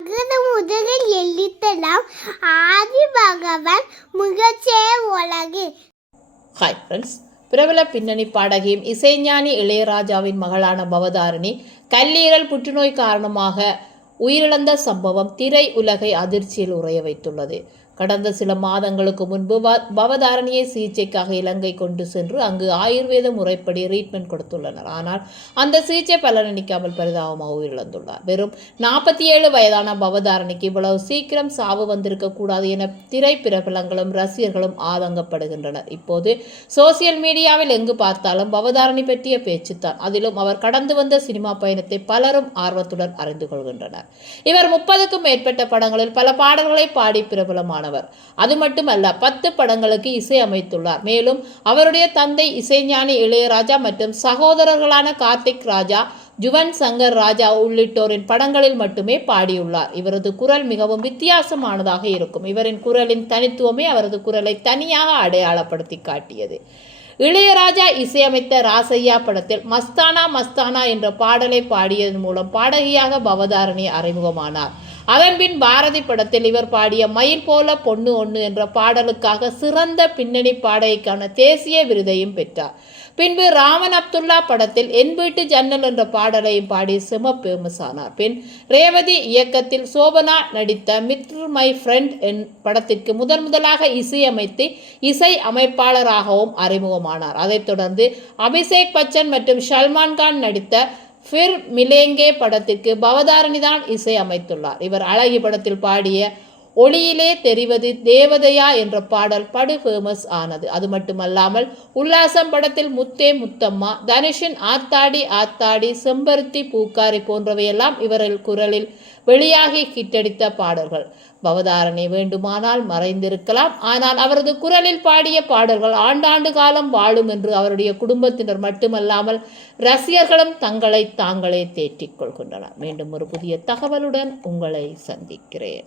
அகர முதலில் எழுத்தலாம். ஆதி பகவான் முகச்சே உலகு. ஹாய் ஃப்ரெண்ட்ஸ் பிரபல பின்னணி பாடகியும் இசைஞானி இளையராஜாவின் மகளான பவதாரணி கல்லீரல் புற்றுநோய் காரணமாக உயிரிழந்த சம்பவம் திரை உலகை அதிர்ச்சியில் உறைய வைத்துள்ளது. கடந்த சில மாதங்களுக்கு முன்பு பவதாரணியை சிகிச்சைக்காக இலங்கை கொண்டு சென்று அங்கு ஆயுர்வேத முறைப்படி ட்ரீட்மெண்ட் கொடுத்துள்ளனர். ஆனால் அந்த சிகிச்சை பலனளிக்காமல் பரிதாபமாக உயிரிழந்துள்ளார். வெறும் நாற்பத்தி ஏழு வயதான பவதாரணிக்கு இவ்வளவு சீக்கிரம் சாவு வந்திருக்க கூடாது என திரை பிரபலங்களும் ரசிகர்களும் ஆதங்கப்படுகின்றனர். இப்போது சோசியல் மீடியாவில் எங்கு பார்த்தாலும் பவதாரணி பற்றிய பேச்சுத்தான் அதிலும் அவர் கடந்து வந்த சினிமா பயணத்தை பலரும் ஆர்வத்துடன் அறிந்து கொள்கின்றனர். இவர் முப்பதுக்கும் மேற்பட்ட படங்களில் பல பாடல்களை பாடி பிரபலமான பிரபலமானவர் அது மட்டுமல்ல பத்து படங்களுக்கு இசை அமைத்துள்ளார். மேலும் அவருடைய தந்தை இசைஞானி இளையராஜா மற்றும் சகோதரர்களான கார்த்திக் ராஜா ஜுவன் சங்கர் ராஜா உள்ளிட்டோரின் படங்களில் மட்டுமே பாடியுள்ளார். இவரது குரல் மிகவும் வித்தியாசமானதாக இருக்கும். இவரின் குரலின் தனித்துவமே அவரது குரலை தனியாக அடையாளப்படுத்தி காட்டியது. இளையராஜா இசையமைத்த ராசையா படத்தில் மஸ்தானா மஸ்தானா என்ற பாடலை பாடியதன் மூலம் பாடகியாக பவதாரணி அறிமுகமானார். அதன்பின் பாரதி படத்தில் இவர் பாடிய மயில் போல பொண்ணு ஒன்று என்ற பாடலுக்காக சிறந்த பின்னணி பாடகிக்கான தேசிய விருதையும் பெற்றார். பின்பு ராமன் அப்துல்லா படத்தில் என் வீட்டு ஜன்னல் என்ற பாடலையும் பாடி செம ஃபேமஸ் ஆனார் பின் ரேவதி இயக்கத்தில் சோபனா நடித்த மித்ர் மை ஃப்ரெண்ட் என் படத்திற்கு முதன் முதலாக இசையமைத்து இசை அமைப்பாளராகவும் அறிமுகமானார். அதைத் தொடர்ந்து அபிஷேக் பச்சன் மற்றும் சல்மான் கான் நடித்த ஃபிர் மிலேங்கே படத்திற்கு பவதாரணி தான் இசை அமைத்துள்ளார். இவர் அழகி படத்தில் பாடிய ஒளியிலே தெரிவது தேவதையா என்ற பாடல் படு ஃபேமஸ் ஆனது. அது மட்டுமல்லாமல் உல்லாசம் படத்தில் முத்தே முத்தம்மா தனுஷின் ஆத்தாடி ஆத்தாடி செம்பருத்தி பூக்காரி போன்றவையெல்லாம் இவரில் குரலில் வெளியாகி கிட்டடித்த பாடல்கள். பவதாரணி வேண்டுமானால் மறைந்திருக்கலாம். ஆனால் அவரது குரலில் பாடிய பாடல்கள் ஆண்டாண்டு காலம் வாழும் என்று அவருடைய குடும்பத்தினர் மட்டுமல்லாமல் ரசிகர்களும் தங்களை தாங்களே தேற்றிக் கொள்கின்றனர். மீண்டும் ஒரு புதிய தகவலுடன் உங்களை சந்திக்கிறேன்.